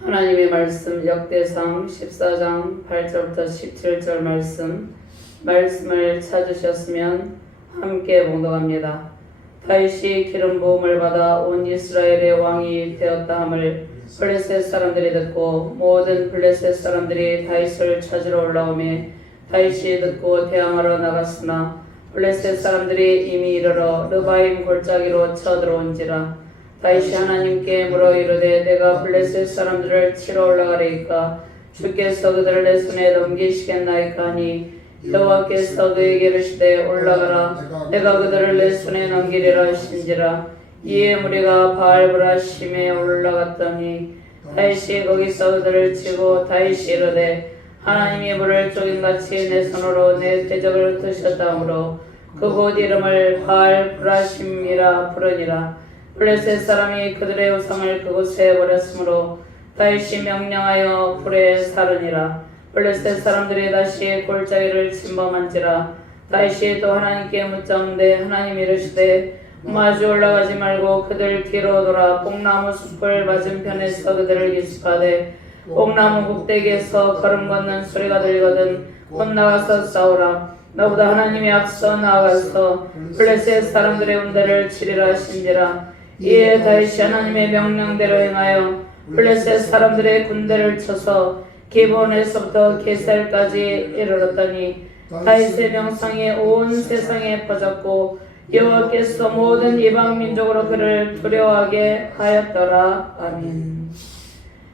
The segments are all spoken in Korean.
하나님의 말씀 역대상 14장 8절부터 17절 말씀을 찾으셨으면 함께 봉독합니다. 다윗이 기름 부음을 받아 온 이스라엘의 왕이 되었다 함을 블레셋 사람들이 듣고 모든 블레셋 사람들이 다윗을 찾으러 올라오매 다윗이 듣고 대항하러 나갔으나 블레셋 사람들이 이미 이르러 르바임 골짜기로 쳐들어온지라. 다윗이 하나님께 물어 이르되 내가 블레셋 사람들을 치러 올라가리이까 주께서 그들을 내 손에 넘기시겠나이까 하니 여호와께서 그에게 이르시되 올라가라 내가 그들을 내 손에 넘기리라 하신지라. 이에 무리가 바알브라심에 올라갔더니 다윗이 거기서 그들을 치고 다윗이 이르되 하나님이 불을 쪼긴같이 내 손으로 내 대적을 드셨다 하므로 그곳 이름을 바알브라심이라 부르니라. 블레셋 사람이 그들의 우상을 그곳에 버렸으므로 다윗이 명령하여 불에 사르니라. 블레셋 사람들이 다시 골짜기를 침범한지라. 다윗이 또 하나님께 묻자온데 하나님이 이르시되 마주 올라가지 말고 그들 뒤로 돌아 뽕나무 숲을 맞은편에서 그들을 기습하되 뽕나무 꼭대기에서 걸음 걷는 소리가 들리거든 곧 나가서 싸우라. 너보다 하나님이 앞서 나아가서 블레셋 사람들의 운대를 치리라 하신지라. 이에 다윗이 하나님의 명령대로 행하여 블레셋 사람들의 군대를 쳐서 기브온에서부터 게살까지 이르렀더니 다윗의 명상이 온 세상에 퍼졌고 여호와께서 모든 이방 민족으로 그를 두려워하게 하였더라. 아멘.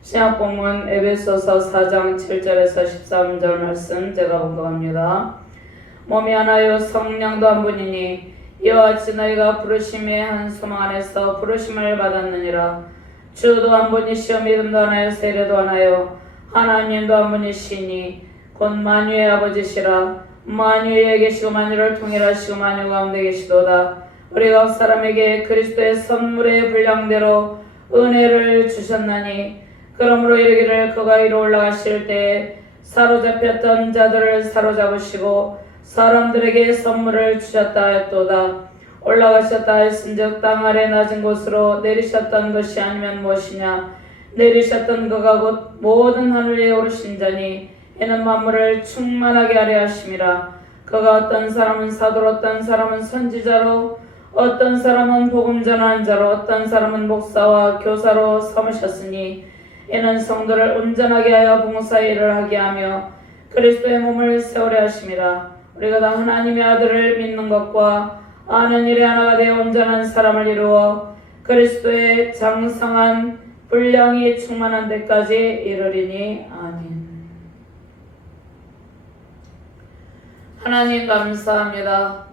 신약 본문 에베소서 4장 7절에서 13절 말씀 제가 봉독합니다. 몸이 하나요 성령도 한 분이니 이와 같이 너희가 부르심의 한 소망 안에서 부르심을 받았느니라. 주도 한 분이시여 믿음도 하나요 세례도 하나요 하나님도 한 분이시니 곧 만유의 아버지시라. 만유에 계시고 만유를 통일하시고 만유 가운데 계시도다. 우리 각 사람에게 그리스도의 선물의 분량대로 은혜를 주셨나니 그러므로 이르기를 그가 위로 올라가실 때 사로잡혔던 자들을 사로잡으시고 사람들에게 선물을 주셨다 하였도다. 올라가셨다 하였은즉 땅 아래 낮은 곳으로 내리셨던 것이 아니면 무엇이냐. 내리셨던 그가 곧 모든 하늘 위에 오르신 자니 이는 만물을 충만하게 하려 하심이라. 그가 어떤 사람은 사도로 어떤 사람은 선지자로 어떤 사람은 복음 전하는 자로 어떤 사람은 목사와 교사로 삼으셨으니 이는 성도를 온전하게 하여 봉사일을 하게 하며 그리스도의 몸을 세우려 하심이라. 우리가 다 하나님의 아들을 믿는 것과 아는 일에 하나가 되어 온전한 사람을 이루어 그리스도의 장성한 분량이 충만한 데까지 이르리니. 아멘. 하나님 감사합니다.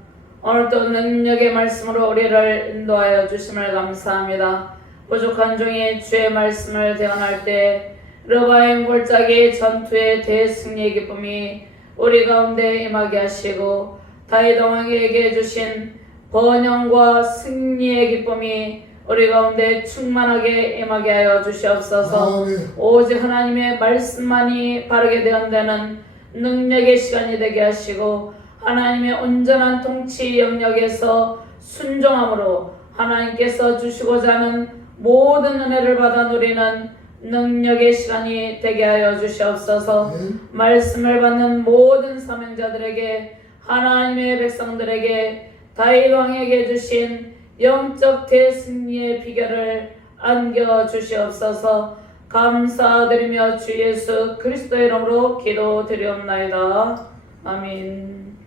오늘도 능력의 말씀으로 우리를 인도하여 주심을 감사합니다. 부족한 종이 주의 말씀을 대언할 때 르바임 골짜기 전투의 대승리의 기쁨이 우리 가운데 임하게 하시고 다윗 왕에게 주신 번영과 승리의 기쁨이 우리 가운데 충만하게 임하게 하여 주시옵소서. 오직 하나님의 말씀만이 바르게 되어되는 능력의 시간이 되게 하시고 하나님의 온전한 통치 영역에서 순종함으로 하나님께서 주시고자 하는 모든 은혜를 받아 누리는 능력의 시간이 되게 하여 주시옵소서. 말씀을 받는 모든 사명자들에게 하나님의 백성들에게 다윗 왕에게 주신 영적 대승리의 비결을 안겨 주시옵소서. 감사드리며 주 예수 그리스도의 이름으로 기도드리옵나이다. 아멘.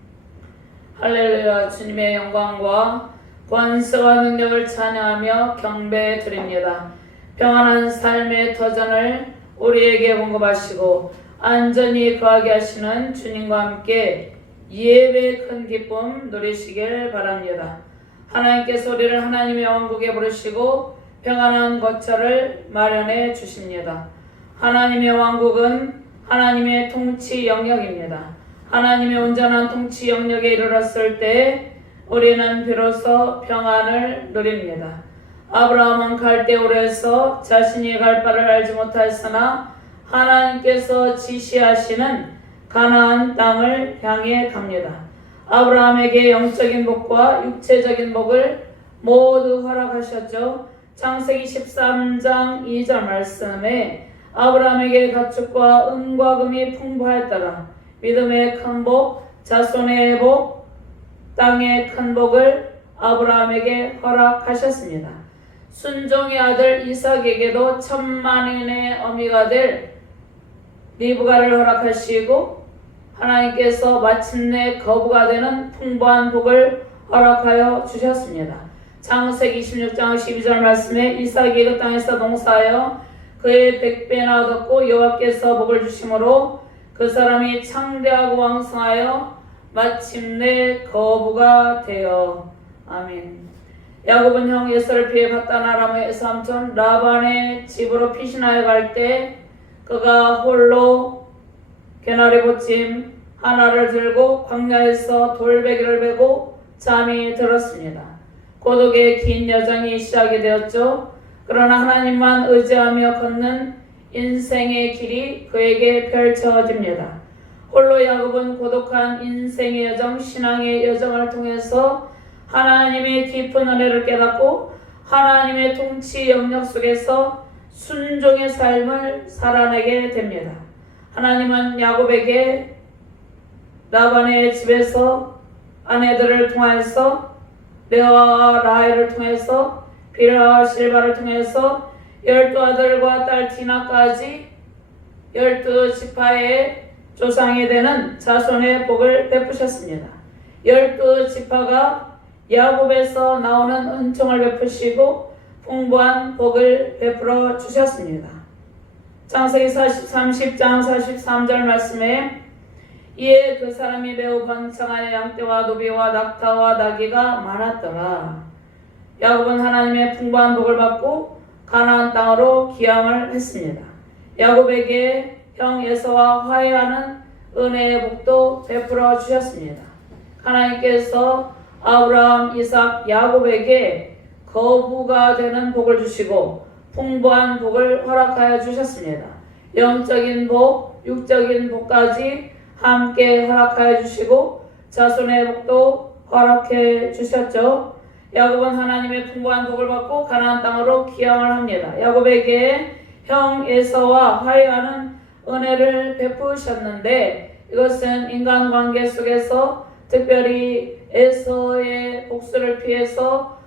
할렐루야. 주님의 영광과 권세와 능력을 찬양하며 경배드립니다. 평안한 삶의 터전을 우리에게 공급하시고 안전히 거하게 하시는 주님과 함께 예배의 큰 기쁨 누리시길 바랍니다. 하나님께서 우리를 하나님의 왕국에 부르시고 평안한 거처를 마련해 주십니다. 하나님의 왕국은 하나님의 통치 영역입니다. 하나님의 온전한 통치 영역에 이르렀을 때 우리는 비로소 평안을 누립니다. 아브라함은 갈대우르에서 자신이 갈 바를 알지 못하였으나 하나님께서 지시하시는 가나안 땅을 향해 갑니다. 아브라함에게 영적인 복과 육체적인 복을 모두 허락하셨죠. 창세기 13장 2절 말씀에 아브라함에게 가축과 은과 금이 풍부하였더라. 믿음의 큰 복, 자손의 복, 땅의 큰 복을 아브라함에게 허락하셨습니다. 순종의 아들 이삭에게도 천만인의 어미가 될 리브가를 허락하시고 하나님께서 마침내 거부가 되는 풍부한 복을 허락하여 주셨습니다. 창세기 26장 12절 말씀에 이삭이 그 땅에서 농사하여 그의 100배나 얻었고 여호와께서 복을 주심으로 그 사람이 창대하고 왕성하여 마침내 거부가 되어. 아멘. 야곱은 형 에서를 피해 바단 아람의 삼촌 라반의 집으로 피신하여 갈 때 그가 홀로 개나리 보침 하나를 들고 광야에서 돌베개를 베고 잠이 들었습니다. 고독의 긴 여정이 시작이 되었죠. 그러나 하나님만 의지하며 걷는 인생의 길이 그에게 펼쳐집니다. 홀로 야곱은 고독한 인생의 여정, 신앙의 여정을 통해서 하나님의 깊은 은혜를 깨닫고 하나님의 통치 영역 속에서 순종의 삶을 살아내게 됩니다. 하나님은 야곱에게 라반의 집에서 아내들을 통해서 레아와 라헬을 통해서 빌하와 실바를 통해서 12아들과 딸 디나까지 12지파의 조상이 되는 자손의 복을 베푸셨습니다. 12지파가 야곱에서 나오는 은총을 베푸시고 풍부한 복을 베풀어 주셨습니다. 창세기 30장 43절 말씀에 이에 그 사람이 매우 번창하여 양떼와 노비와 낙타와 나귀가 많았더라. 야곱은 하나님의 풍부한 복을 받고 가나안 땅으로 기항을 했습니다. 야곱에게 형 에서와 화해하는 은혜의 복도 베풀어 주셨습니다. 하나님께서 아브라함, 이삭, 야곱에게 거부가 되는 복을 주시고 풍부한 복을 허락하여 주셨습니다. 영적인 복, 육적인 복까지 함께 허락하여 주시고 자손의 복도 허락해 주셨죠. 야곱은 하나님의 풍부한 복을 받고 가나안 땅으로 기항을 합니다. 야곱에게 형 에서와 화해하는 은혜를 베푸셨는데 이것은 인간관계 속에서 특별히 에서의 복수를 피해서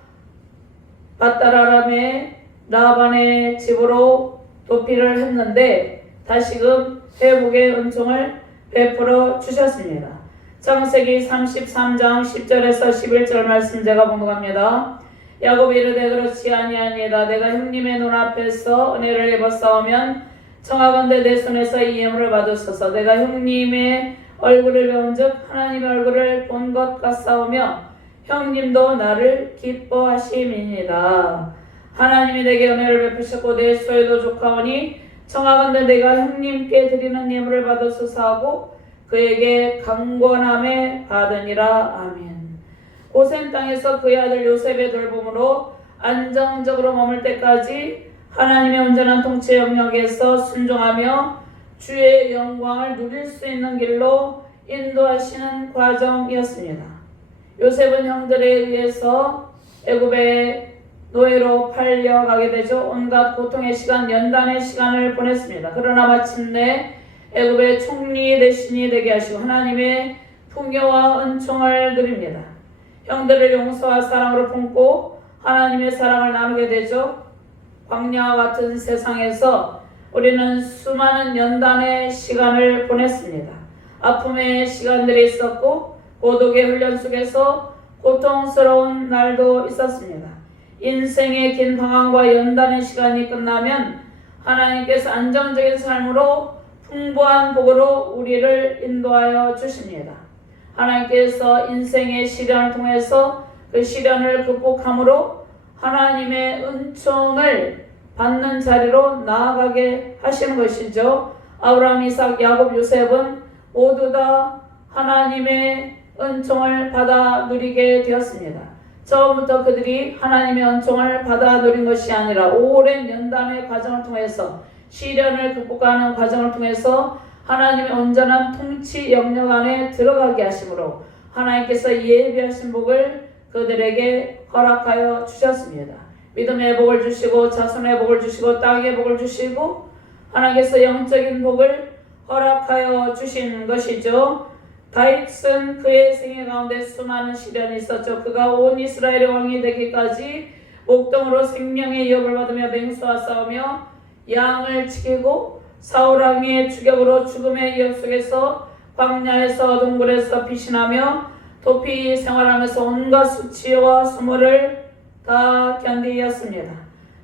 바단 아람의 라반의 집으로 도피를 했는데 다시금 회복의 은총을 베풀어 주셨습니다. 창세기 33장 10절에서 11절 말씀 제가 봉독합니다. 야곱이 이르되 그렇지 아니하니이다. 내가 형님의 눈앞에서 은혜를 입었사오면 청하건대 내 손에서 이 예물을 받으소서. 내가 형님의 얼굴을 배운즉 하나님의 얼굴을 본 것 같사오며 형님도 나를 기뻐하심이니이다. 하나님이 내게 은혜를 베푸셨고 내 소유도 족하오니 청하건대 내가 형님께 드리는 예물을 받으소서 하고 그에게 강권함에 받으니라. 아멘. 고센 땅에서 그의 아들 요셉의 돌봄으로 안정적으로 머물 때까지 하나님의 온전한 통치 영역에서 순종하며 주의 영광을 누릴 수 있는 길로 인도하시는 과정이었습니다. 요셉은 형들에 의해서 애굽의 노예로 팔려가게 되죠. 온갖 고통의 시간, 연단의 시간을 보냈습니다. 그러나 마침내 애굽의 총리 대신이 되게 하시고 하나님의 풍요와 은총을 누립니다. 형들을 용서와 사랑으로 품고 하나님의 사랑을 나누게 되죠. 광야와 같은 세상에서 우리는 수많은 연단의 시간을 보냈습니다. 아픔의 시간들이 있었고 고독의 훈련 속에서 고통스러운 날도 있었습니다. 인생의 긴 방황과 연단의 시간이 끝나면 하나님께서 안정적인 삶으로 풍부한 복으로 우리를 인도하여 주십니다. 하나님께서 인생의 시련을 통해서 그 시련을 극복함으로 하나님의 은총을 받는 자리로 나아가게 하시는 것이죠. 아브라함, 이삭, 야곱, 요셉은 모두 다 하나님의 은총을 받아 누리게 되었습니다. 처음부터 그들이 하나님의 은총을 받아 누린 것이 아니라 오랜 연단의 과정을 통해서 시련을 극복하는 과정을 통해서 하나님의 온전한 통치 영역 안에 들어가게 하심으로 하나님께서 예비하신 복을 그들에게 허락하여 주셨습니다. 믿음의 복을 주시고 자손의 복을 주시고 땅의 복을 주시고 하나님께서 영적인 복을 허락하여 주신 것이죠. 다윗은 그의 생애 가운데 수많은 시련이 있었죠. 그가 온 이스라엘의 왕이 되기까지 목동으로 생명의 위협을 받으며 맹수와 싸우며 양을 지키고 사울 왕의 추격으로 죽음의 위협 속에서 광야에서 동굴에서 피신하며 도피 생활하면서 온갖 수치와 수모를 다 견디었습니다.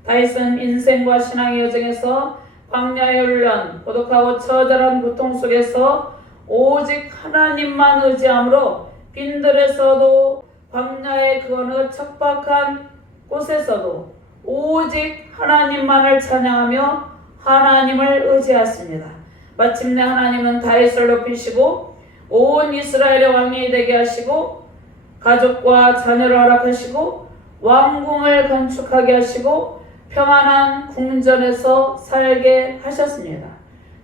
다윗은 인생과 신앙의 여정에서 광야의 훈련, 고독하고 처절한 고통 속에서 오직 하나님만 의지함으로 빈들에서도 광야의 그 어느 척박한 곳에서도 오직 하나님만을 찬양하며 하나님을 의지하였습니다. 마침내 하나님은 다윗을 높이시고 온 이스라엘의 왕이 되게 하시고 가족과 자녀를 허락하시고 왕궁을 건축하게 하시고 평안한 궁전에서 살게 하셨습니다.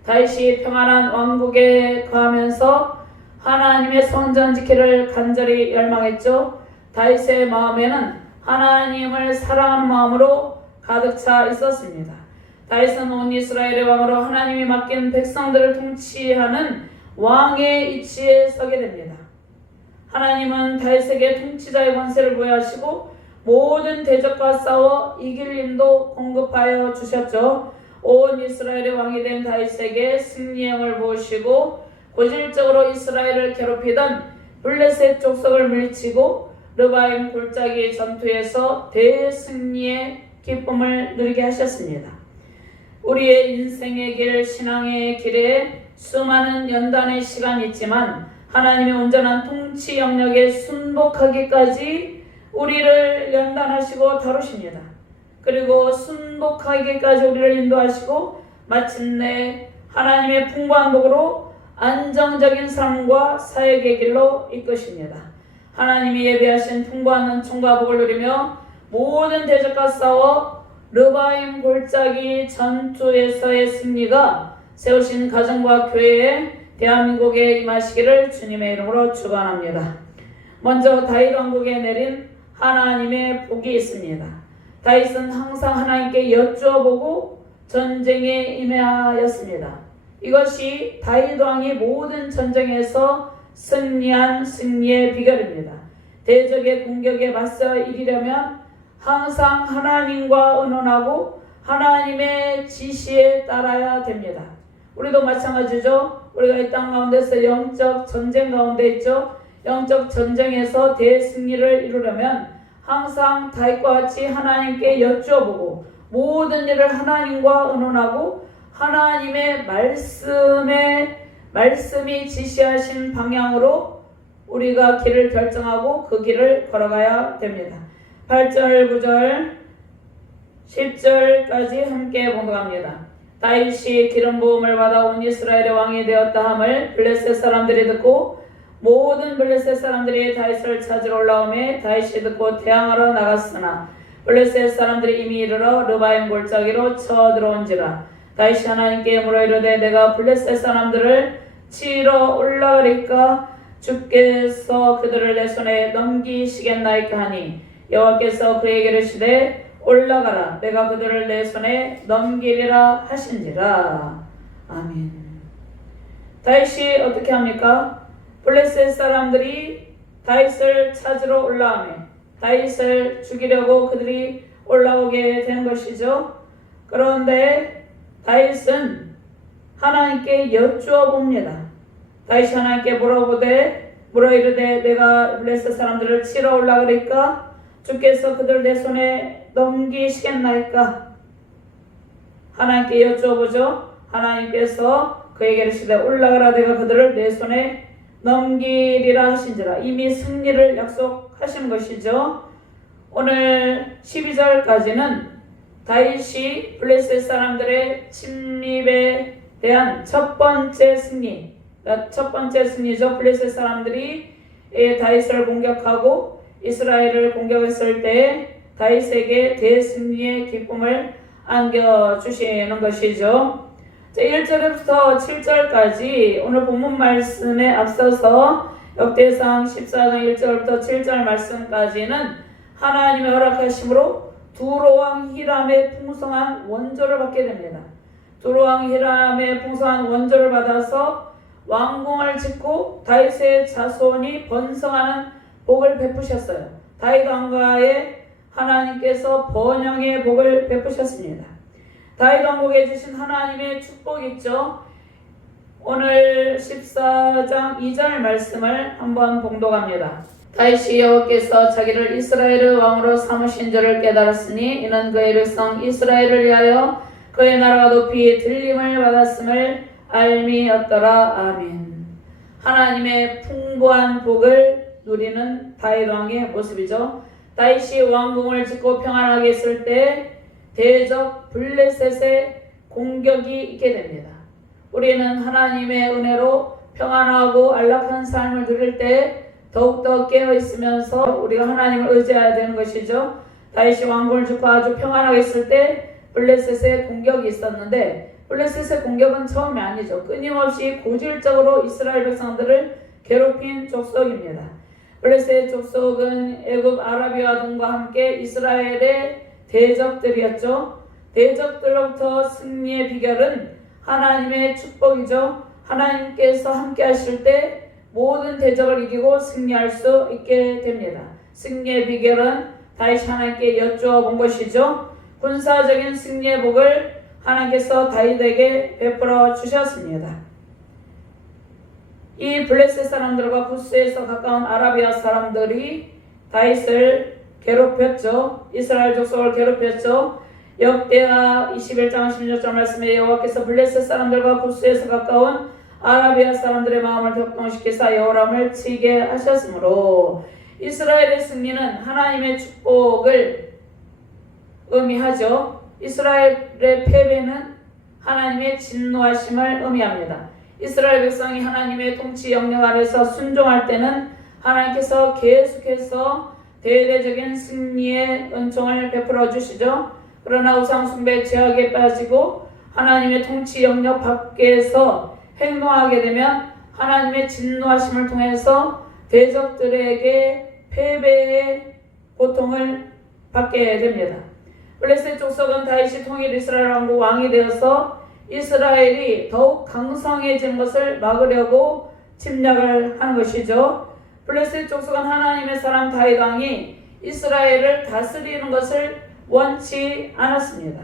다윗이 평안한 왕국에 거하면서 하나님의 성전 지키를 간절히 열망했죠. 다윗의 마음에는 하나님을 사랑하는 마음으로 가득 차 있었습니다. 다윗은 온 이스라엘의 왕으로 하나님이 맡긴 백성들을 통치하는 왕의 위치에 서게 됩니다. 하나님은 다윗에게 통치자의 권세를 부여하시고 모든 대적과 싸워 이길 힘도 공급하여 주셨죠. 온 이스라엘의 왕이 된 다윗에게 승리의 영을 부으시고 고질적으로 이스라엘을 괴롭히던 블레셋 족속을 물리치고 르바임 골짜기 전투에서 대승리의 기쁨을 누리게 하셨습니다. 우리의 인생의 길, 신앙의 길에 수많은 연단의 시간이 있지만 하나님의 온전한 통치 영역에 순복하기까지 우리를 연단하시고 다루십니다. 그리고 순복하기까지 우리를 인도하시고 마침내 하나님의 풍부한 복으로 안정적인 삶과 사역의 길로 이끄십니다. 하나님이 예비하신 풍부한 은총과 복을 누리며 모든 대적과 싸워 르바임 골짜기 전투에서의 승리가 세우신 가정과 교회에 대한민국에 임하시기를 주님의 이름으로 축원합니다. 먼저 다윗 왕국에 내린 하나님의 복이 있습니다. 다윗은 항상 하나님께 여쭈어보고 전쟁에 임하였습니다. 이것이 다윗 왕이 모든 전쟁에서 승리한 승리의 비결입니다. 대적의 공격에 맞서 이기려면 항상 하나님과 의논하고 하나님의 지시에 따라야 됩니다. 우리도 마찬가지죠. 우리가 이 땅 가운데서 영적 전쟁 가운데 있죠. 영적 전쟁에서 대승리를 이루려면 항상 다윗과 같이 하나님께 여쭈어보고 모든 일을 하나님과 의논하고 하나님의 말씀이 지시하신 방향으로 우리가 길을 결정하고 그 길을 걸어가야 됩니다. 8절, 9절, 10절까지 함께 봉독합니다. 다윗이 기름 부음을 받아 온 이스라엘의 왕이 되었다 함을 블레셋 사람들이 듣고 모든 블레셋 사람들이 다윗을 찾으러 올라오매 다윗이 듣고 대항하러 나갔으나 블레셋 사람들이 이미 이르러 르바임 골짜기로 쳐들어온지라. 다윗이 하나님께 물어 이르되 내가 블레셋 사람들을 치러 올라가리까 주께서 그들을 내 손에 넘기시겠나이까 하니 여호와께서 그에게 이르시되 올라가라 내가 그들을 내 손에 넘기리라 하신지라. 아멘. 다윗이 어떻게 합니까? 블레셋 사람들이 다윗을 찾으러 올라오매 다윗을 죽이려고 그들이 올라오게 된 것이죠. 그런데 다윗은 하나님께 여쭈어 봅니다. 다윗이 하나님께 물어 이르되 내가 블레셋 사람들을 치러 올라가리까 주께서 그들을 내 손에 넘기시겠나이까. 하나님께 여쭈어보죠. 하나님께서 그에게 이르시되 올라가라 내가 그들을 내 손에 넘기리라 하신지라. 이미 승리를 약속하신 것이죠. 오늘 12절까지는 다윗이 블레셋 사람들의 침입에 대한 첫 번째 승리죠. 블레셋 사람들이 다윗을 공격하고 이스라엘을 공격했을 때 다윗에게 대승리의 기쁨을 안겨주시는 것이죠. 1절부터 7절까지 오늘 본문 말씀에 앞서서 역대상 14장 1절부터 7절 말씀까지는 하나님의 허락하심으로 두로왕 히람의 풍성한 원조를 받게 됩니다. 두루왕 히람의 풍성한 원조를 받아서 왕궁을 짓고 다윗의 자손이 번성하는 복을 베푸셨어요. 다윗 왕가에 하나님께서 번영의 복을 베푸셨습니다. 다윗 왕국에 주신 하나님의 축복 있죠. 오늘 14장 2절 말씀을 한번 봉독합니다. 다윗이 여호와께서 자기를 이스라엘의 왕으로 삼으신 줄을 깨달았으니 이는 그의 백성 이스라엘을 위하여 그의 나라가 높이 들림을 받았음을 알미였더라. 아멘. 하나님의 풍부한 복을 누리는 다윗 왕의 모습이죠. 다윗이 왕궁을 짓고 평안하게 있을 때 대적 블레셋의 공격이 있게 됩니다. 우리는 하나님의 은혜로 평안하고 안락한 삶을 누릴 때 더욱더 깨어있으면서 우리가 하나님을 의지해야 되는 것이죠. 다윗이 왕궁을 짓고 아주 평안하게 있을 때 블레셋의 공격이 있었는데 블레셋의 공격은 처음이 아니죠. 끊임없이 고질적으로 이스라엘 백성들을 괴롭힌 족속입니다. 블레셋 족속은 애굽 아라비아 등과 함께 이스라엘의 대적들이었죠. 대적들로부터 승리의 비결은 하나님의 축복이죠. 하나님께서 함께 하실 때 모든 대적을 이기고 승리할 수 있게 됩니다. 승리의 비결은 다윗이 하나님께 여쭈어 본 것이죠. 군사적인 승리의 복을 하나님께서 다윗에게 베풀어 주셨습니다. 이 블레셋 사람들과 부스에서 가까운 아라비아 사람들이 다윗을 괴롭혔죠. 이스라엘 족속을 괴롭혔죠. 역대하 21장 16절 말씀에 여호와께서 블레셋 사람들과 부스에서 가까운 아라비아 사람들의 마음을 격동시키사 여호람을 치게 하셨으므로 이스라엘의 승리는 하나님의 축복을 의미하죠. 이스라엘의 패배는 하나님의 진노하심을 의미합니다. 이스라엘 백성이 하나님의 통치 영역 아래서 순종할 때는 하나님께서 계속해서 대대적인 승리의 은총을 베풀어 주시죠. 그러나 우상 숭배 죄악에 빠지고 하나님의 통치 영역 밖에서 행동하게 되면 하나님의 진노하심을 통해서 대적들에게 패배의 고통을 받게 됩니다. 블레셋 족속은 다윗이 통일 이스라엘 왕국 왕이 되어서 이스라엘이 더욱 강성해진 것을 막으려고 침략을 한 것이죠. 블레셋 족속은 하나님의 사람 다윗 왕이 이스라엘을 다스리는 것을 원치 않았습니다.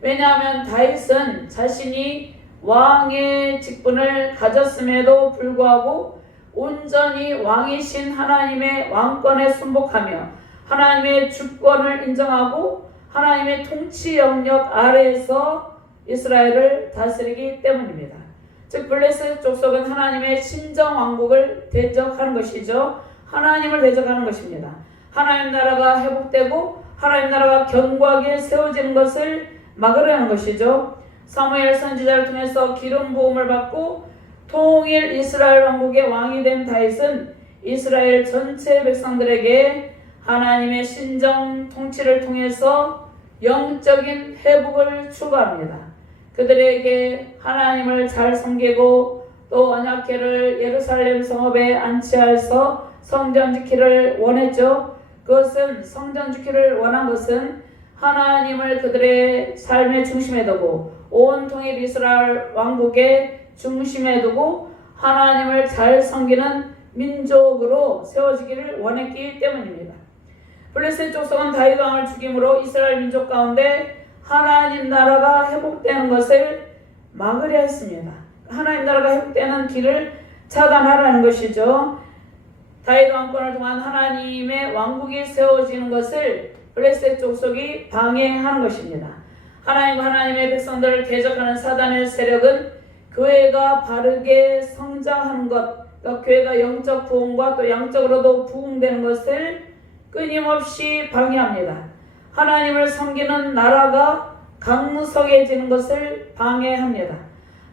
왜냐하면 다윗은 자신이 왕의 직분을 가졌음에도 불구하고 온전히 왕이신 하나님의 왕권에 순복하며 하나님의 주권을 인정하고 하나님의 통치 영역 아래에서 이스라엘을 다스리기 때문입니다. 즉 블레셋 족속은 하나님의 신정 왕국을 대적하는 것이죠. 하나님을 대적하는 것입니다. 하나님 나라가 회복되고 하나님 나라가 견고하게 세워지는 것을 막으려는 것이죠. 사무엘 선지자를 통해서 기름 부음을 받고 통일 이스라엘 왕국의 왕이 된 다윗은 이스라엘 전체 백성들에게 하나님의 신정 통치를 통해서 영적인 회복을 추구합니다. 그들에게 하나님을 잘 섬기고 또 언약궤를 예루살렘 성읍에 안치하여서 성전 지키를 원했죠. 그것은 성전 지키를 원한 것은 하나님을 그들의 삶의 중심에 두고 온 통일 이스라엘 왕국의 중심에 두고 하나님을 잘 섬기는 민족으로 세워지기를 원했기 때문입니다. 블레셋 족속은 다윗 왕을 죽임으로 이스라엘 민족 가운데 하나님 나라가 회복되는 것을 막으려 했습니다. 하나님 나라가 회복되는 길을 차단하라는 것이죠. 다윗 왕권을 통한 하나님의 왕국이 세워지는 것을 블레셋 족속이 방해하는 것입니다. 하나님의 백성들을 대적하는 사단의 세력은 교회가 바르게 성장하는 것, 그러니까 교회가 영적 부흥과 또 양적으로도 부흥되는 것을 끊임없이 방해합니다. 하나님을 섬기는 나라가 강무석해지는 것을 방해합니다.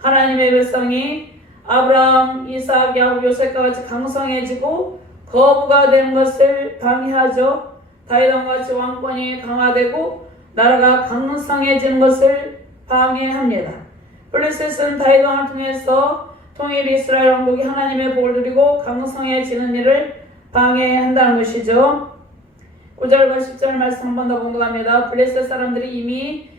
하나님의 백성이 아브라함, 이삭, 야곱, 요셉과 같이 강성해지고 거부가 되는 것을 방해하죠. 다윗 왕과 같이 왕권이 강화되고 나라가 강성해지는 것을 방해합니다. 블레셋은 다윗 왕을 통해서 통일 이스라엘 왕국이 하나님의 복을 누리고 강성해지는 일을 방해한다는 것이죠. 9절과 10절 말씀 한 번 더 봉독합니다. 블레셋 사람들이 이미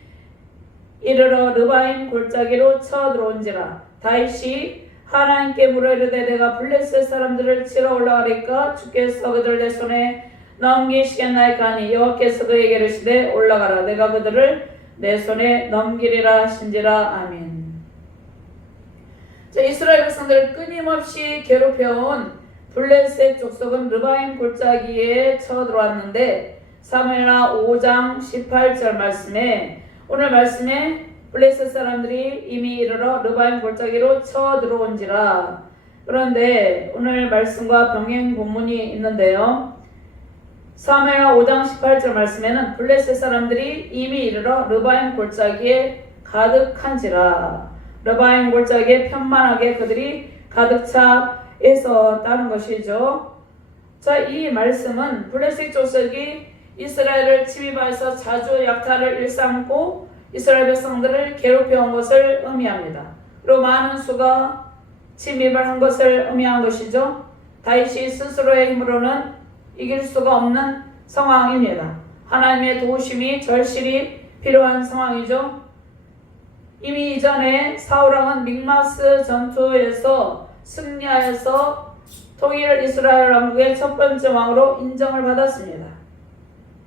이르러 르바임 골짜기로 쳐들어온지라. 다윗이 하나님께 물어 이르되 내가 블레셋 사람들을 치러 올라가리까 주께서 그들을 내 손에 넘기시겠나이까 하니 여호와께서 그에게 이르시되 올라가라. 내가 그들을 내 손에 넘기리라 하신지라. 아멘. 자, 이스라엘 백성들을 끊임없이 괴롭혀온 블레셋 족속은 르바임 골짜기에 쳐들어왔는데 사무엘하 5장 18절 말씀에 오늘 말씀에 블레셋 사람들이 이미 이르러 르바임 골짜기로 쳐들어온지라. 그런데 오늘 말씀과 병행 본문이 있는데요. 사무엘하 5장 18절 말씀에는 블레셋 사람들이 이미 이르러 르바임 골짜기에 가득한지라. 르바임 골짜기에 편만하게 그들이 가득 차 있었다는 것이죠. 자, 이 말씀은 블레셋 족속이 이스라엘을 침입하여서 자주 약탈을 일삼고 이스라엘 백성들을 괴롭혀온 것을 의미합니다. 그리고 많은 수가 침입을 한 것을 의미한 것이죠. 다윗이 스스로의 힘으로는 이길 수가 없는 상황입니다. 하나님의 도우심이 절실히 필요한 상황이죠. 이미 이전에 사울왕은 믹마스 전투에서 승리하여서 통일 이스라엘 왕국의 첫 번째 왕으로 인정을 받았습니다.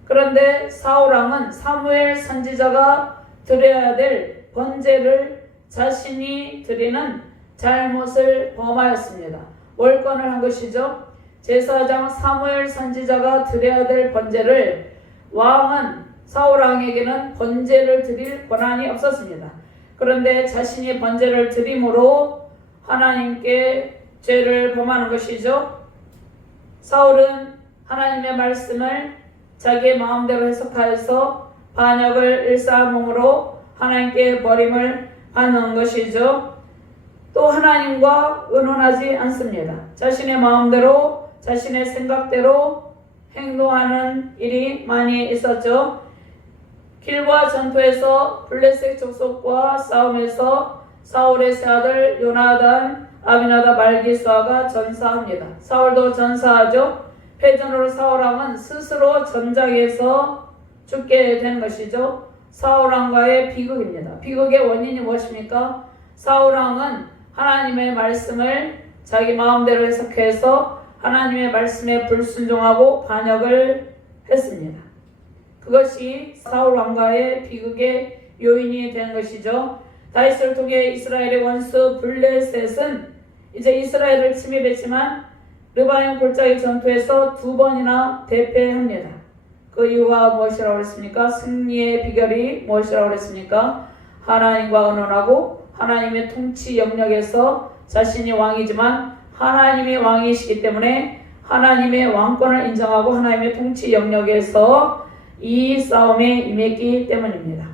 그런데 사울왕은 사무엘 선지자가 드려야 될 번제를 자신이 드리는 잘못을 범하였습니다. 월권을 한 것이죠. 제사장 사무엘 선지자가 드려야 될 번제를 왕은 사울왕에게는 번제를 드릴 권한이 없었습니다. 그런데 자신이 번제를 드림으로 하나님께 죄를 범하는 것이죠. 사울은 하나님의 말씀을 자기의 마음대로 해석하여서 반역을 일삼음으로 하나님께 버림을 받는 것이죠. 또 하나님과 의논하지 않습니다. 자신의 마음대로 자신의 생각대로 행동하는 일이 많이 있었죠. 길보아 전투에서 블레셋 족속과 싸움에서 사울의 세 아들 요나단, 아비나답, 말기수아가 전사합니다. 사울도 전사하죠. 패전으로 사울왕은 스스로 전장에서 죽게 되는 것이죠. 사울왕과의 비극입니다. 비극의 원인이 무엇입니까? 사울왕은 하나님의 말씀을 자기 마음대로 해석해서 하나님의 말씀에 불순종하고 반역을 했습니다. 그것이 사울왕과의 비극의 요인이 된 것이죠. 다윗을 통해 이스라엘의 원수 블레셋은 이제 이스라엘을 침입했지만 르바임 골짜기 전투에서 2번이나 대패합니다. 그 이유가 무엇이라고 했습니까? 승리의 비결이 무엇이라고 했습니까? 하나님과 의논하고 하나님의 통치 영역에서 자신이 왕이지만 하나님이 왕이시기 때문에 하나님의 왕권을 인정하고 하나님의 통치 영역에서 이 싸움에 임했기 때문입니다.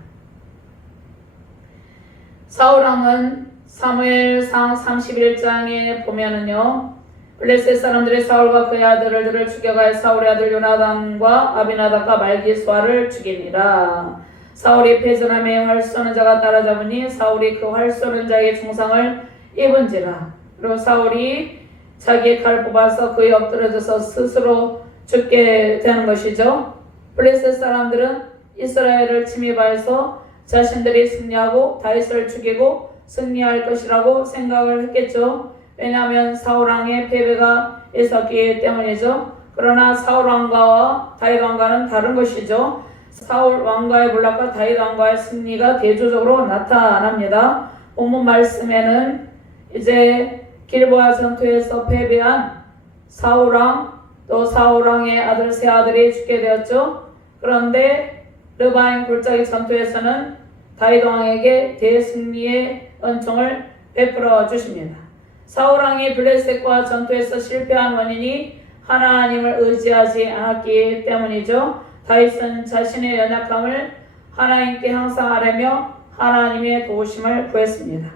사울왕은 사무엘상 31장에 보면은요, 블레셋 사람들이 사울과 그의 아들들을 죽여가야 사울의 아들 요나단과 아비나답과 말기수아를 죽이니라. 사울이 패전함에 활 쏘는 자가 따라잡으니 사울이 그 활 쏘는 자의 중상을 입은지라. 그리고 사울이 자기의 칼을 뽑아서 그에 엎드려져서 스스로 죽게 되는 것이죠. 블레셋 사람들은 이스라엘을 침입하여서 자신들이 승리하고 다윗을 죽이고 승리할 것이라고 생각을 했겠죠. 왜냐하면 사울왕의 패배가 있었기 때문이죠. 그러나 사울왕가와 다윗왕가는 다른 것이죠. 사울왕가의 몰락과 다윗왕가의 승리가 대조적으로 나타납니다. 본문 말씀에는 이제 길보아 전투에서 패배한 사울왕 또 사울왕의 아들 세 아들이 죽게 되었죠. 그런데 르바임 골짜기 전투에서는 다윗왕에게 대승리의 은총을 베풀어 주십니다. 사울왕이 블레셋과 전투에서 실패한 원인이 하나님을 의지하지 않았기 때문이죠. 다윗은 자신의 연약함을 하나님께 항상 아뢰며 하나님의 도우심을 구했습니다.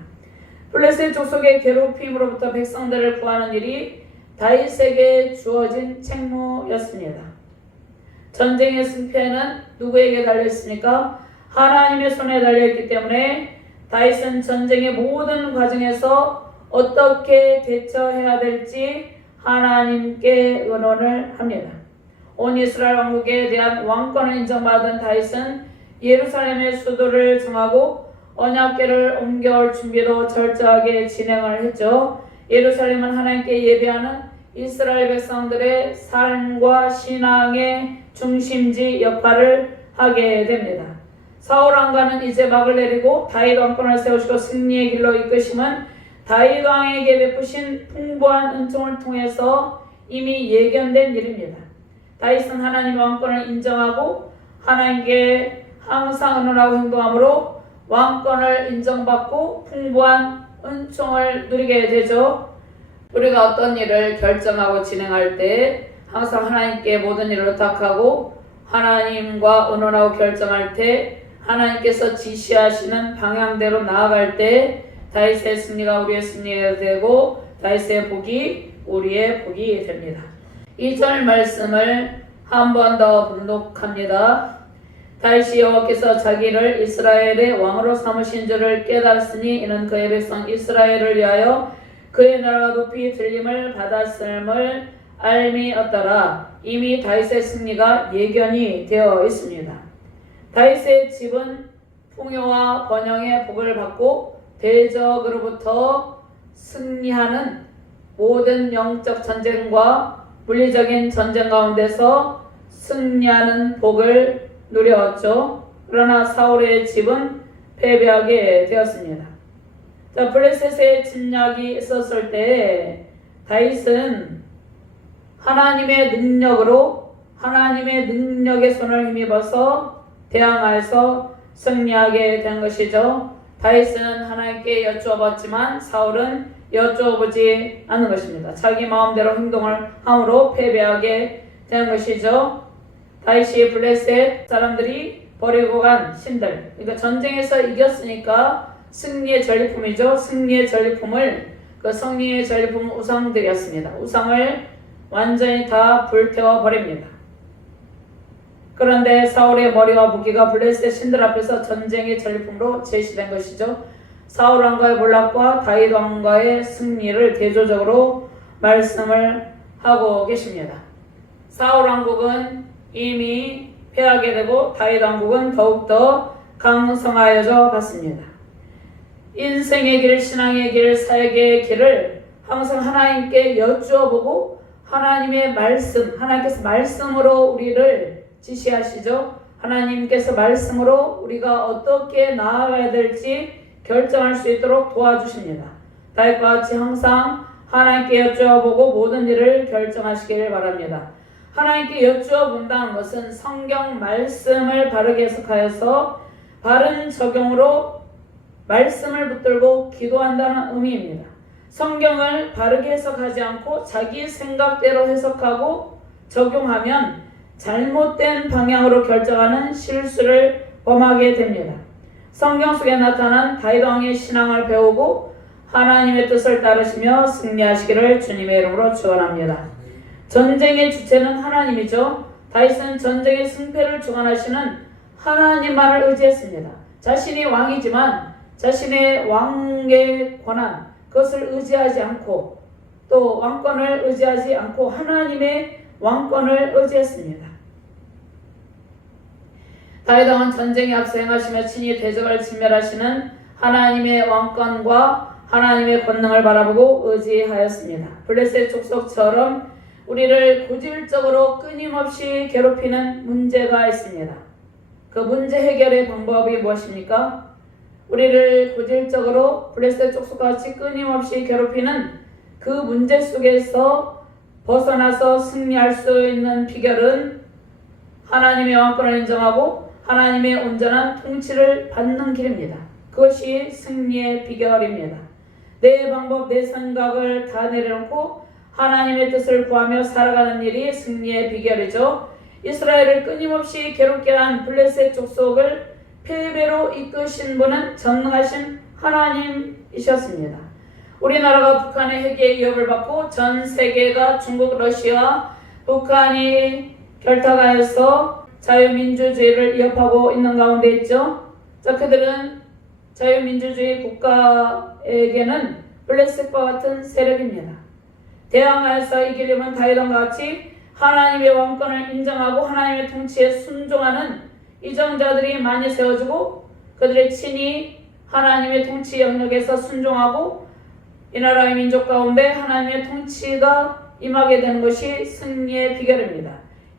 블레셋 족속의 괴롭힘으로부터 백성들을 구하는 일이 다윗에게 주어진 책무였습니다. 전쟁의 승패는 누구에게 달려있습니까? 하나님의 손에 달려있기 때문에 다윗은 전쟁의 모든 과정에서 어떻게 대처해야 될지 하나님께 의논을 합니다. 온 이스라엘 왕국에 대한 왕권을 인정받은 다윗은 예루살렘의 수도를 정하고 언약궤를 옮겨올 준비도 철저하게 진행을 했죠. 예루살렘은 하나님께 예배하는 이스라엘 백성들의 삶과 신앙의 중심지 역할을 하게 됩니다. 사울 왕가는 이제 막을 내리고 다윗 왕권을 세우시고 승리의 길로 이끄심은 다윗 왕에게 베푸신 풍부한 은총을 통해서 이미 예견된 일입니다. 다윗은 하나님의 왕권을 인정하고 하나님께 항상 의논하고 행동함으로 왕권을 인정받고 풍부한 은총을 누리게 되죠. 우리가 어떤 일을 결정하고 진행할 때 항상 하나님께 모든 일을 의탁하고 하나님과 의논하고 결정할 때 하나님께서 지시하시는 방향대로 나아갈 때 다윗의 승리가 우리의 승리가 되고 다윗의 복이 우리의 복이 됩니다. 2절 말씀을 한 번 더 봉독합니다. 다윗이 여호와께서 자기를 이스라엘의 왕으로 삼으신 줄을 깨달았으니 이는 그의 백성 이스라엘을 위하여 그의 나라가 높이 들림을 받았음을 알미었더라. 이미 다윗의 승리가 예견이 되어 있습니다. 다윗의 집은 풍요와 번영의 복을 받고 대적으로부터 승리하는 모든 영적 전쟁과 물리적인 전쟁 가운데서 승리하는 복을 누려왔죠. 그러나 사울의 집은 패배하게 되었습니다. 자, 블레셋의 침략이 있었을 때 다윗은 하나님의 능력으로 하나님의 능력의 손을 힘입어서 대항하여서 승리하게 된 것이죠. 다윗은 하나님께 여쭈어봤지만 사울은 여쭈어보지 않는 것입니다. 자기 마음대로 행동을 함으로 패배하게 된 것이죠. 다윗이 블레셋 사람들이 버리고 간 신들, 그러니까 전쟁에서 이겼으니까 승리의 전리품이죠. 승리의 전리품을 그 승리의 전리품 우상들이었습니다. 우상을 완전히 다 불태워 버립니다. 그런데 사울의 머리와 무기가 블레셋 신들 앞에서 전쟁의 전리품으로 제시된 것이죠. 사울 왕가의 몰락과 다윗 왕가의 승리를 대조적으로 말씀을 하고 계십니다. 사울 왕국은 이미 패하게 되고 다윗 왕국은 더욱더 강성하여져 갔습니다. 인생의 길, 신앙의 길, 사역의 길을 항상 하나님께 여쭈어보고 하나님의 말씀, 하나님께서 말씀으로 우리를 지시하시죠. 하나님께서 말씀으로 우리가 어떻게 나아가야 될지 결정할 수 있도록 도와주십니다. 다윗과 같이 항상 하나님께 여쭈어보고 모든 일을 결정하시기를 바랍니다. 하나님께 여쭈어본다는 것은 성경 말씀을 바르게 해석하여서 바른 적용으로 말씀을 붙들고 기도한다는 의미입니다. 성경을 바르게 해석하지 않고 자기 생각대로 해석하고 적용하면 잘못된 방향으로 결정하는 실수를 범하게 됩니다. 성경 속에 나타난 다윗 왕의 신앙을 배우고 하나님의 뜻을 따르시며 승리하시기를 주님의 이름으로 축원합니다. 전쟁의 주체는 하나님이죠. 다윗은 전쟁의 승패를 주관하시는 하나님만을 의지했습니다. 자신이 왕이지만 자신의 왕의 권한, 그것을 의지하지 않고 또 왕권을 의지하지 않고 하나님의 왕권을 의지했습니다. 다윗 왕은 전쟁에 앞서 행하시며 친히 대적을 진멸하시는 하나님의 왕권과 하나님의 권능을 바라보고 의지하였습니다. 블레셋 족속처럼 우리를 고질적으로 끊임없이 괴롭히는 문제가 있습니다. 그 문제 해결의 방법이 무엇입니까? 우리를 고질적으로 블레셋 족속과 같이 끊임없이 괴롭히는 그 문제 속에서 벗어나서 승리할 수 있는 비결은 하나님의 왕권을 인정하고 하나님의 온전한 통치를 받는 길입니다. 그것이 승리의 비결입니다. 내 방법, 내 생각을 다 내려놓고 하나님의 뜻을 구하며 살아가는 일이 승리의 비결이죠. 이스라엘을 끊임없이 괴롭게 한 블레셋 족속을 패배로 이끄신 분은 전능하신 하나님이셨습니다. 우리나라가 북한의 핵의 위협을 받고 전 세계가 중국, 러시아, 북한이 결탁하여서 자유민주주의를 위협하고 있는 가운데 있죠. 자, 그들은 자유민주주의 국가에게는 블레셋과 같은 세력입니다. 대항하여서 이기려면 다윗 왕과 같이 하나님의 왕권을 인정하고 하나님의 통치에 순종하는 이정자들이 많이 세워지고 그들의 친히 하나님의 통치 영역에서 순종하고 이 나라의 민족 가운데 하나님의 통치가 임하게 되는 것이 승리의 비결입니다.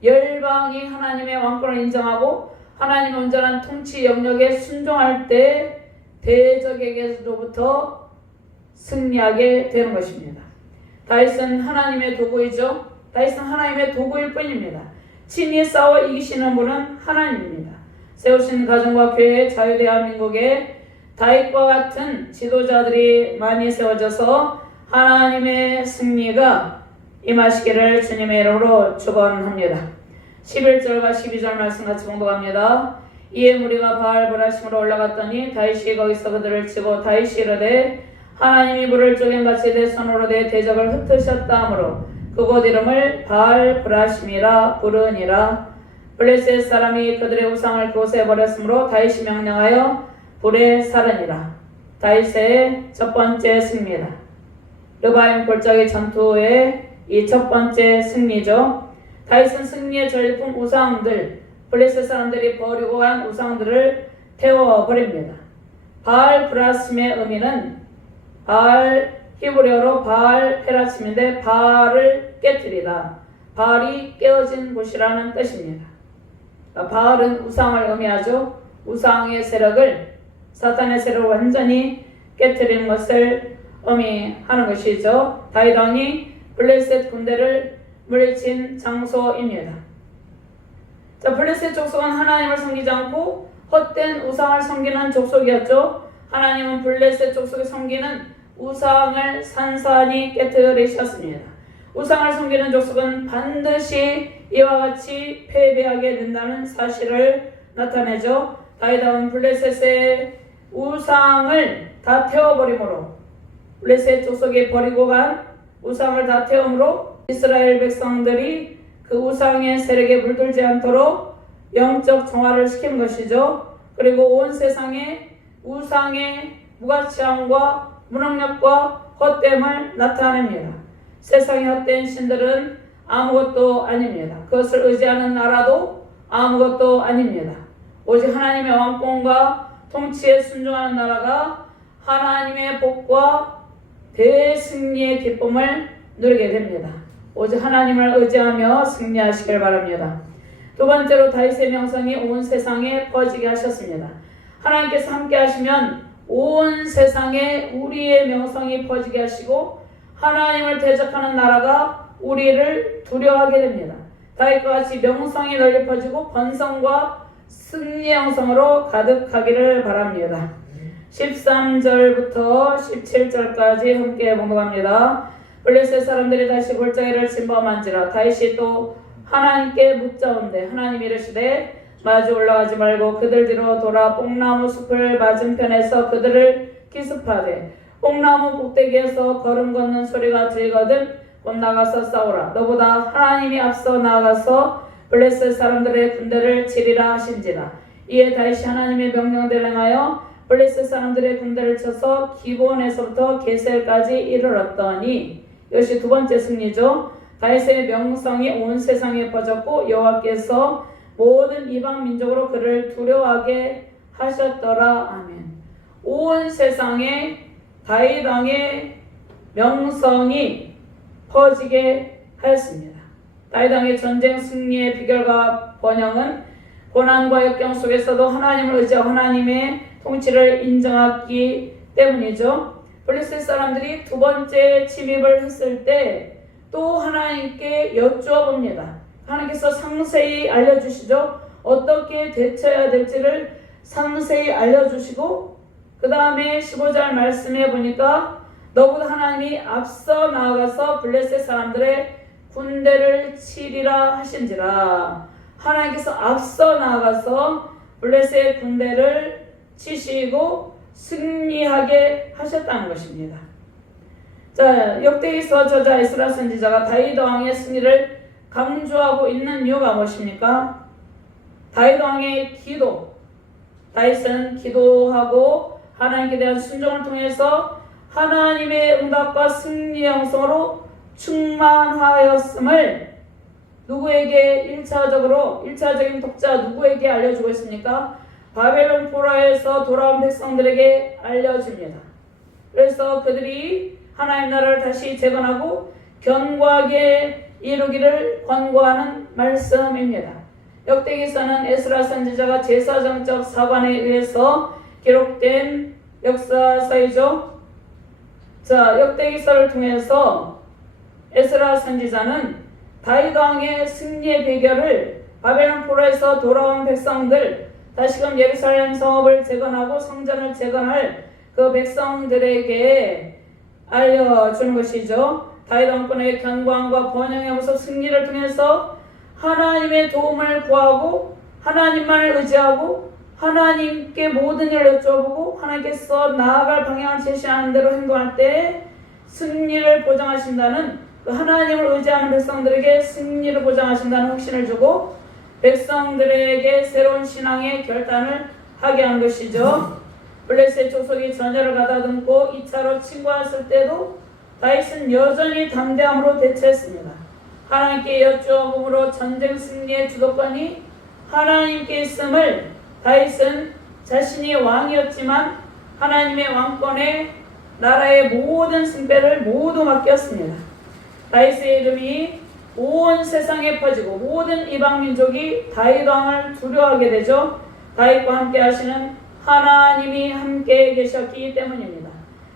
열방이 하나님의 왕권을 인정하고 하나님의 온전한 통치 영역에 순종할 때 대적에게로부터 승리하게 되는 것입니다. 다윗은 하나님의 도구이죠. 다윗은 하나님의 도구일 뿐입니다. 친히 싸워 이기시는 분은 하나님입니다. 세우신 가정과 교회, 자유대한민국에 다윗과 같은 지도자들이 많이 세워져서 하나님의 승리가 임하시기를 주님의 이름으로 축원합니다. 11절과 12절 말씀 같이 공독합니다. 이에 무리가 바알브라심으로 올라갔더니 다윗이 거기서 그들을 치고 다윗이 이르되 하나님이 물을 쪼갠같이 내 손으로 내 대적을 흩으셨다 하므로 그곳 이름을 바알브라심이라 부르니라. 블레셋 사람이 그들의 우상을 그곳에 버렸으므로 다윗이 명령하여 불에 살으니라. 다윗의 첫 번째 승리다. 르바임 골짜기 전투의 이 첫 번째 승리죠. 다윗은 승리의 전리품 우상들, 블레셋 사람들이 버리고 간 우상들을 태워버립니다. 바알 브라심의 의미는 바알 히브리어로 바알 페라심인데 바알을 깨뜨리다. 바알이 깨어진 곳이라는 뜻입니다. 바알은 우상을 의미하죠. 우상의 세력을, 사탄의 세력을 완전히 깨뜨리는 것을 의미하는 것이죠. 다윗 왕이 블레셋 군대를 물리친 장소입니다. 자, 블레셋 족속은 하나님을 섬기지 않고 헛된 우상을 섬기는 족속이었죠. 하나님은 블레셋 족속이 섬기는 우상을 산산히 깨뜨리셨습니다. 우상을 섬기는 족속은 반드시 이와 같이 패배하게 된다는 사실을 나타내죠. 다윗 왕은 블레셋의 우상을 다 태워버림으로, 블레셋 족속이 버리고 간 우상을 다 태움으로 이스라엘 백성들이 그 우상의 세력에 물들지 않도록 영적 정화를 시킨 것이죠. 그리고 온 세상에 우상의 무가치함과 무능력과 헛됨을 나타냅니다. 세상의 헛된 신들은 아무것도 아닙니다. 그것을 의지하는 나라도 아무것도 아닙니다. 오직 하나님의 왕권과 통치에 순종하는 나라가 하나님의 복과 대승리의 기쁨을 누리게 됩니다. 오직 하나님을 의지하며 승리하시길 바랍니다. 두 번째로 다윗의 명성이 온 세상에 퍼지게 하셨습니다. 하나님께서 함께 하시면 온 세상에 우리의 명성이 퍼지게 하시고 하나님을 대적하는 나라가 우리를 두려워하게 됩니다. 다윗과 같이 명성이 널리 퍼지고 번성과 승리의 영성으로 가득하기를 바랍니다. 13절부터 17절까지 함께 봉독합니다. 블레셋 사람들이 다시 골짜기를 침범한지라 다윗이 또 하나님께 묻자온대 하나님이 이르시되 마주 올라가지 말고 그들 뒤로 돌아 뽕나무 숲을 맞은편에서 그들을 기습하되 뽕나무 꼭대기에서 걸음 걷는 소리가 들거든 곧 나가서 싸우라. 너보다 하나님이 앞서 나아가서 블레셋 사람들의 군대를 치리라 하신지라. 이에 다윗이 하나님의 명령대로 행하여 블레셋 사람들의 군대를 쳐서 기본에서부터 게셀까지 이르렀더니, 이것이 두 번째 승리죠. 다윗의 명성이 온 세상에 퍼졌고 여호와께서 모든 이방 민족으로 그를 두려워하게 하셨더라. 아멘. 온 세상에 다윗 왕의 명성이 퍼지게 하였습니다. 다윗 왕의 전쟁 승리의 비결과 번영은 고난과 역경 속에서도 하나님을 의지하고 하나님의 통치를 인정하기 때문이죠. 블레셋 사람들이 두 번째 침입을 했을 때 또 하나님께 여쭈어봅니다. 하나님께서 상세히 알려주시죠. 어떻게 대처해야 될지를 상세히 알려주시고 그 다음에 15절 말씀해 보니까 너보다 하나님이 앞서 나아가서 블레셋 사람들의 군대를 치리라 하신지라. 하나님께서 앞서 나아가서 블레셋 군대를 치시고 승리하게 하셨다는 것입니다. 자, 역대기서 저자 에스라 선지자가 다윗 왕의 승리를 강조하고 있는 이유가 무엇입니까? 다윗 왕의 기도. 다윗은 기도하고 하나님께 대한 순종을 통해서 하나님의 응답과 승리의 영성으로 충만하였음을 누구에게 1차적인 독자 누구에게 알려주고 있습니까? 바벨론 포로에서 돌아온 백성들에게 알려줍니다. 그래서 그들이 하나님 나라를 다시 재건하고 견고하게 이루기를 권고하는 말씀입니다. 역대기서는 에스라 선지자가 제사장적 사관에 의해서 기록된 역사서이죠. 자, 역대기서를 통해서 에스라 선지자는 다윗 왕의 승리의 비결을 바벨론 포로에서 돌아온 백성들, 다시금 예루살렘 성읍을 재건하고 성전을 재건할 그 백성들에게 알려주는 것이죠. 다윗 왕권의 견고함과 번영의 모습 승리를 통해서 하나님의 도움을 구하고 하나님만을 의지하고 하나님께 모든 일을 여쭤보고 하나님께서 나아갈 방향을 제시하는 대로 행동할 때 승리를 보장하신다는, 그 하나님을 의지하는 백성들에게 승리를 보장하신다는 확신을 주고 백성들에게 새로운 신앙의 결단을 하게 한 것이죠. 블레셋 족속이 전열을 가다듬고 2차로 침공했을 때도 다윗은 여전히 담대함으로 대처했습니다. 하나님께 여쭈어봄으로 전쟁 승리의 주도권이 하나님께 있음을 다윗은 자신이 왕이었지만 하나님의 왕권에 나라의 모든 승패를 모두 맡겼습니다. 다윗의 이름이 온 세상에 퍼지고 모든 이방 민족이 다윗 왕을 두려워하게 되죠. 다윗과 함께 하시는 하나님이 함께 계셨기 때문입니다.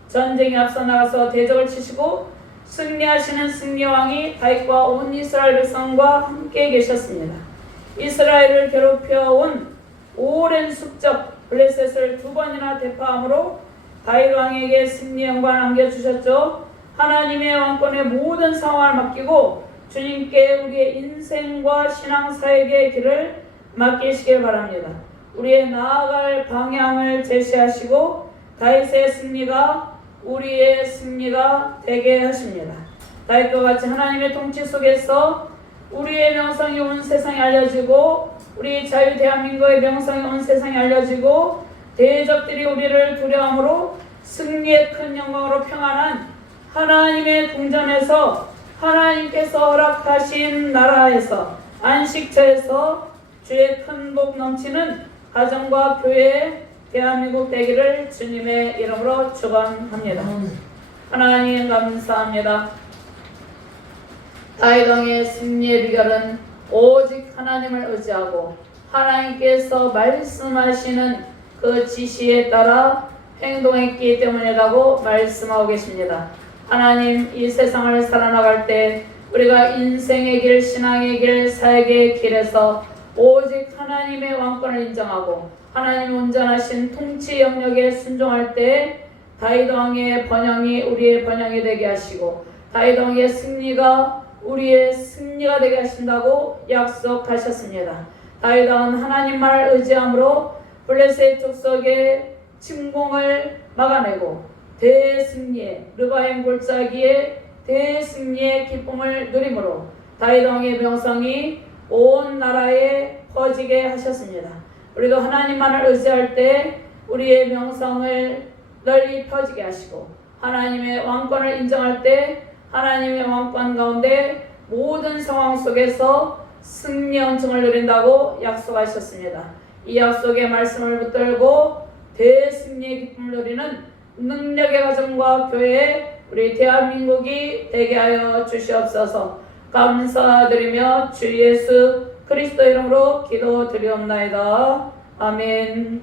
전쟁에 앞서 나가서 대적을 치시고 승리하시는 승리왕이 다윗과 온 이스라엘 백성과 함께 계셨습니다. 이스라엘을 괴롭혀온 오랜 숙적 블레셋을 2번이나 대파함으로 다윗 왕에게 승리 영광을 안겨주셨죠. 하나님의 왕권의 모든 상황을 맡기고 주님께 우리의 인생과 신앙 사역의 길을 맡기시길 바랍니다. 우리의 나아갈 방향을 제시하시고 다윗의 승리가 우리의 승리가 되게 하십니다. 다윗과 같이 하나님의 통치 속에서 우리의 명성이 온 세상에 알려지고 우리 자유 대한민국의 명성이 온 세상에 알려지고 대적들이 우리를 두려움으로 승리의 큰 영광으로 평안한 하나님의 궁전에서 하나님께서 허락하신 나라에서 안식처에서 주의 큰 복 넘치는 가정과 교회 대한민국 되기를 주님의 이름으로 축원합니다. 하나님 감사합니다. 다윗 왕의 승리의 비결은 오직 하나님을 의지하고 하나님께서 말씀하시는 그 지시에 따라 행동했기 때문이라고 말씀하고 계십니다. 하나님, 이 세상을 살아나갈 때 우리가 인생의 길, 신앙의 길, 사역의 길에서 오직 하나님의 왕권을 인정하고 하나님 온전하신 통치 영역에 순종할 때 다윗 왕의 번영이 우리의 번영이 되게 하시고 다윗 왕의 승리가 우리의 승리가 되게 하신다고 약속하셨습니다. 다윗 왕은 하나님만을 의지함으로 블레셋 족속의 침공을 막아내고 대승리의 르바임 골짜기의 대승리의 기쁨을 누림으로 다윗 왕의 명성이 온 나라에 퍼지게 하셨습니다. 우리도 하나님만을 의지할 때 우리의 명성을 널리 퍼지게 하시고 하나님의 왕권을 인정할 때 하나님의 왕권 가운데 모든 상황 속에서 승리의 은총을 누린다고 약속하셨습니다. 이 약속의 말씀을 붙들고 대승리의 기쁨을 누리는 능력의 가정과 교회 우리 대한민국이 되게 하여 주시옵소서. 감사드리며 주 예수 그리스도 이름으로 기도드리옵나이다. 아멘.